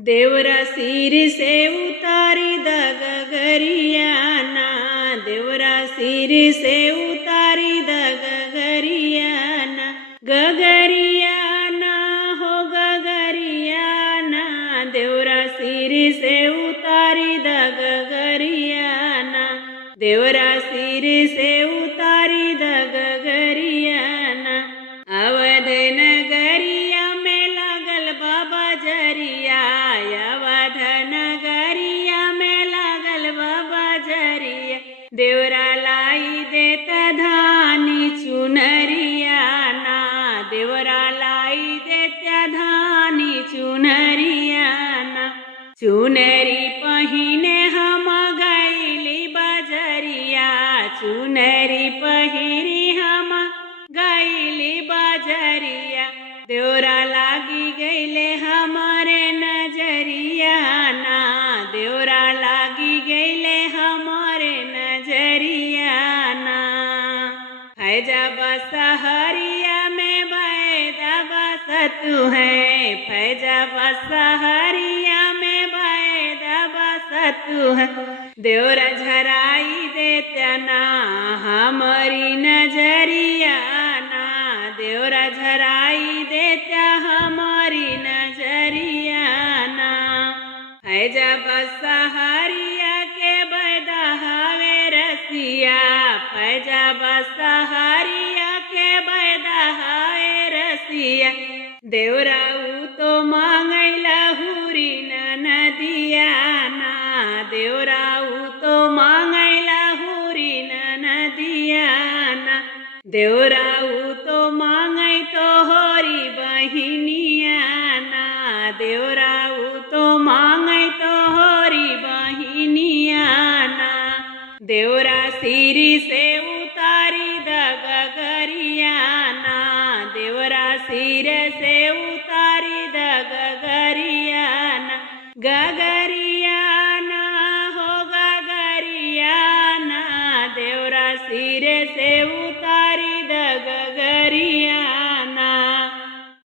देवरा सिर से उतारी द गगरियाना, देवरा सिर से उतारी द गगरियाना, गगरियाना हो गगरियाना, देवरा सिर से उतारी द गगरियाना, देवरा सिर से उतारी द गगरियाना। अवध नगरिया में लागल बाबा जरिया, अवध नगरिया में लागल बाबा जरिया, देवरा लाई देता धानी चुनरिया ना, देवरा लाई देता धानी चुनरिया ना। चुनरी पहिने हम गईली बजरिया, चुनरी पहिरी हम गईली बजरिया, देवरा लागी गईले हमारे नजरिया ना, देवरा लागी गईले हमारे नजरिया ना। फैजाबा सहरिया में बैदा बसत है, फैजाबा सहरिया में बैदा बसत है, देवरा झराई देता ना हमारी नजरिया ना, देवरा झराई देता हमारी नजरिया ना। फैजाबा सहरिया के बैदा हवे रसिया, फैजाबा सहरिया के बैदा हवे रसिया, देवरा ऊ तो मांगैला हुरी नदिया ना, देवरा ऊ तो मांगैला हुरी नदिया ना, देवरा ऊ तो मांगै तो होरी बहिनिया ना, देवरा ऊ तो मांगै तो होरी बहिनिया ना। देवरा सिरी से उतारी द गगरिया ना, देवरा सिर से उतारी द गगरिया ना, गगरिया ना हो गगरिया ना, देवरा सिर